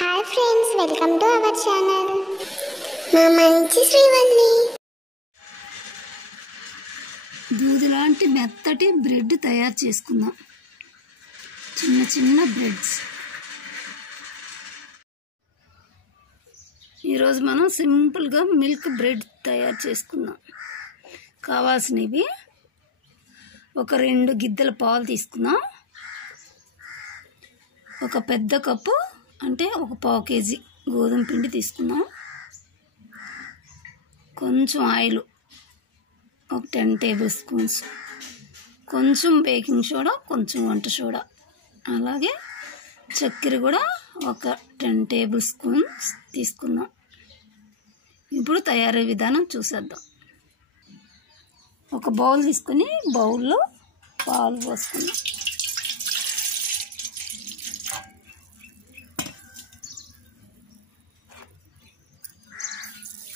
Hi friends, welcome to our channel. మా మంచి శ్రీవల్లి. దూది లాంటి మెత్తటి బ్రెడ్ తయారు చేసుకుందాం. చిన్న చిన్న బ్రెడ్స్. ఈరోజు మనం సింపుల్గా మిల్క్ బ్రెడ్ తయారు చేసుకుందాం. కావాల్సినవి ఒక 2 గిద్దెల పాలు తీసుకుందాం. ఒక పెద్ద కప్పు అంటే ఒక 1/2 కేజీ గోధుమ పిండి తీసుకుందాం. కొంచెం ఆయిల్ ఒక 10 టేబుల్ స్పూన్స్, కొంచెం బేకింగ్ సోడా, కొంచెం వంట సోడా, అలాగే చక్కెర కూడా ఒక 10 టేబుల్ స్పూన్స్ తీసుకుందాం. ఇప్పుడు తయారీ విధానం చూసేద్దాం. ఒక బౌల్ తీసుకొని బౌల్లో పాలు పోసుకుందాం.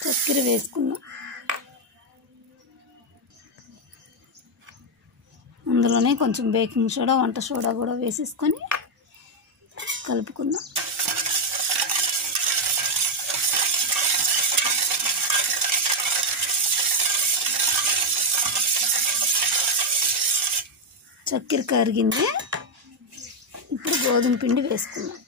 చక్కెర వేసుకుందాం. అందులోనే కొంచెం బేకింగ్ సోడా, వంట సోడా కూడా వేసేసుకొని కలుపుకుందాం. చక్కెర కరిగింది. ఇప్పుడు గోధుమ పిండి వేసుకుందాం.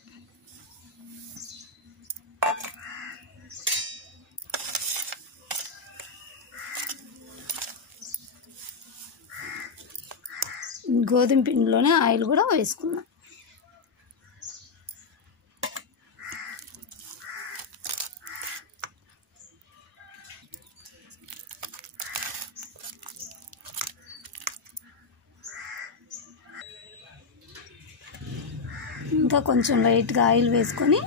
గోధుమ పిండిలోనే ఆయిల్ కూడా వేసుకుందాం. ఇంకా కొంచెం లైట్గా ఆయిల్ వేసుకొని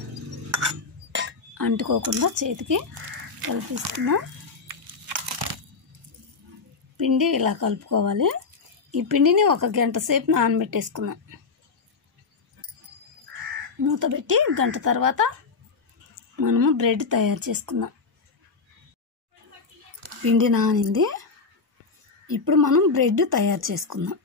అంటుకోకుండా చేతికి కలిపేసుకుందాం. పిండి ఇలా కలుపుకోవాలి. ఈ పిండిని 1 గంట సేపు నానబెట్టేసుకుందాం. మూత పెట్టి గంట తర్వాత మనము బ్రెడ్ తయారు చేసుకుందాం. పిండి నానింది. ఇప్పుడు మనం బ్రెడ్ తయారు చేసుకుందాం.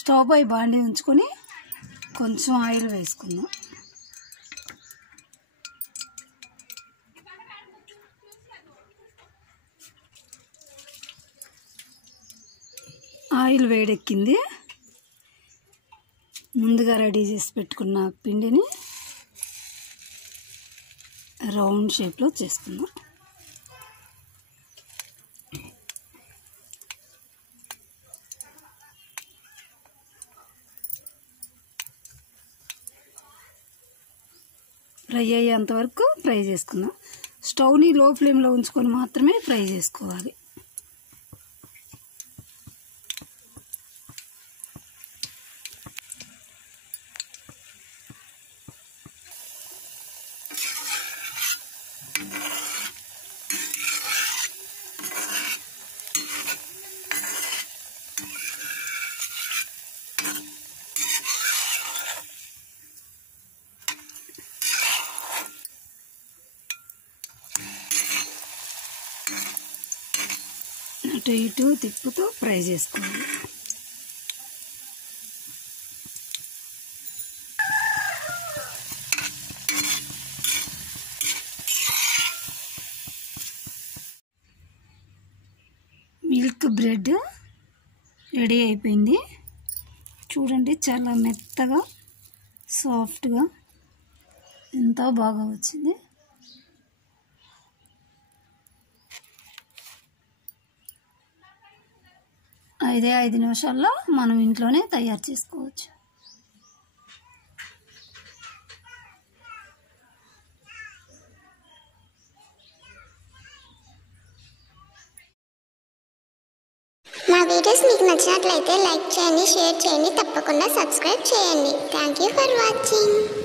స్టవ్ పై బాండీ ఉంచుకొని కొంచెం ఆయిల్ వేసుకుందాం. ఆయిల్ వేడెక్కింది. ముందుగా రెడీ చేసి పెట్టుకున్న పిండిని రౌండ్ షేప్లో చేసుకుందాం. ఫ్రై అయ్యేంత వరకు ఫ్రై చేసుకుందాం. స్టవ్ని లో ఫ్లేమ్లో ఉంచుకొని మాత్రమే ఫ్రై చేసుకోవాలి. అటు ఇటు తిప్పుతూ ఫ్రై చేసుకోవాలి. మిల్క్ బ్రెడ్ రెడీ అయిపోయింది. చూడండి, చాలా మెత్తగా సాఫ్ట్గా ఎంతో బాగా వచ్చింది. ఐదే 5 నిమిషాల్లో మనం ఇంట్లోనే తయారు చేసుకోవచ్చు. మా వీడియోస్ మీకు నచ్చినట్లయితే లైక్ చేయండి, షేర్ చేయండి, తప్పకుండా సబ్స్క్రైబ్ చేయండి. Thank you for watching.